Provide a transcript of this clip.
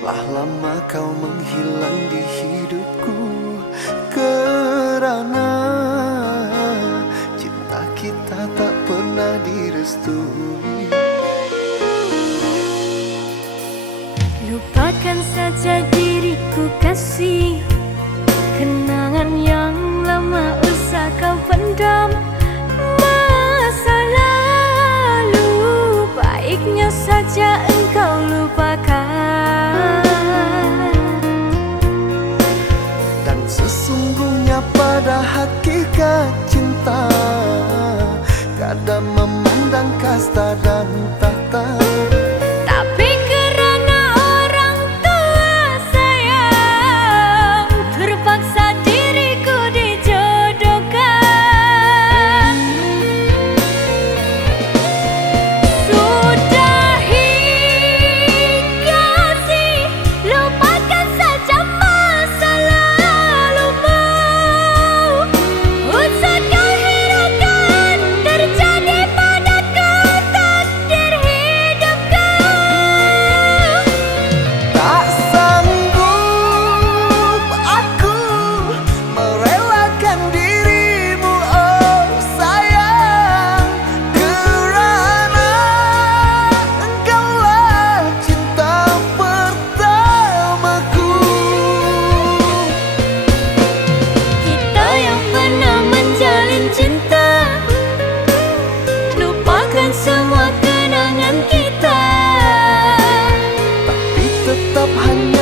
Telah lama kau menghilang di hidupku, kerana cinta kita tak pernah direstui. Lupakan saja diriku kasih, kenangan yang lama usah kau pendam. Masa lalu baiknya saja engkau lupakan. Dan sesungguhnya pada hakikat cinta, kadang memandang kasta dan tahta. Tapi kerana orang tua sayang, terpaksa diriku dijodohkan. Sudahi kasih, lupakan saja masa lalumu. Usah kau hiraukan, terjadi padaku takdir hidupku. Tak sanggup aku merelakan dirimu, oh sayang, kerana engkaulah cinta pertamaku. Kita yang pernah menjalin cinta, lupakan semua kenangan kita. Tapi tetap hanya